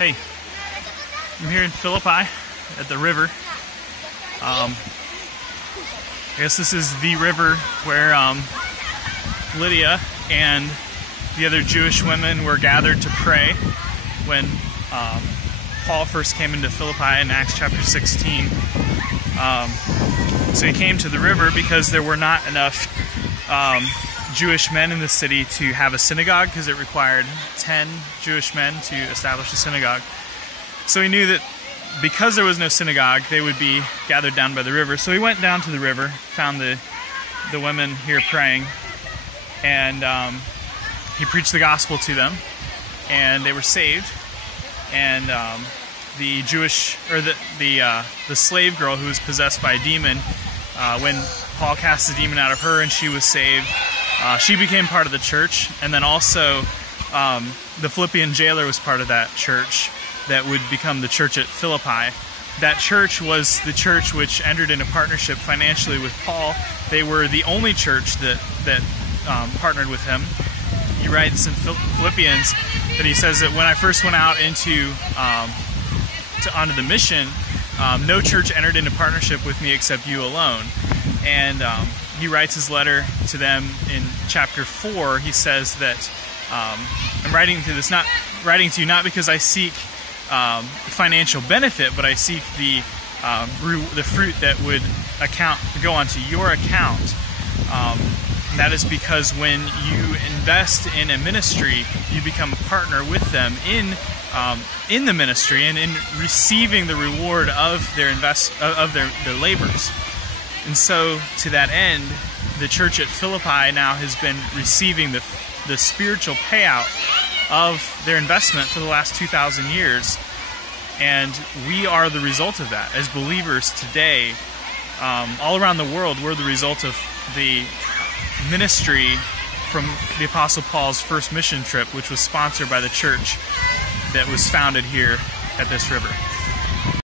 Hey, I'm here in Philippi at the river. I guess this is the river where Lydia and the other Jewish women were gathered to pray when Paul first came into Philippi in Acts chapter 16. So he came to the river because there were not enough Jewish men in the city to have a synagogue, because it required 10 Jewish men to establish a synagogue. So he knew that because there was no synagogue, they would be gathered down by the river. So he went down to the river, found the women here praying, and he preached the gospel to them, and they were saved. And the Jewish, or the slave girl who was possessed by a demon, when Paul cast the demon out of her and she was saved, she became part of the church. And then also the Philippian jailer was part of that church that would become the church at Philippi. That church was the church which entered into partnership financially with Paul. They were the only church that partnered with him. He writes in Philippians that he says that when I first went out onto the mission, no church entered into partnership with me except you alone. And he writes his letter to them in chapter 4. He says that I'm writing to you not because I seek financial benefit, but I seek the fruit that would go onto your account. That is because when you invest in a ministry, you become a partner with them in the ministry and in receiving the reward of their labors. And so, to that end, the church at Philippi now has been receiving the spiritual payout of their investment for the last 2,000 years. And we are the result of that. As believers today, all around the world, we're the result of the ministry from the Apostle Paul's first mission trip, which was sponsored by the church that was founded here at this river.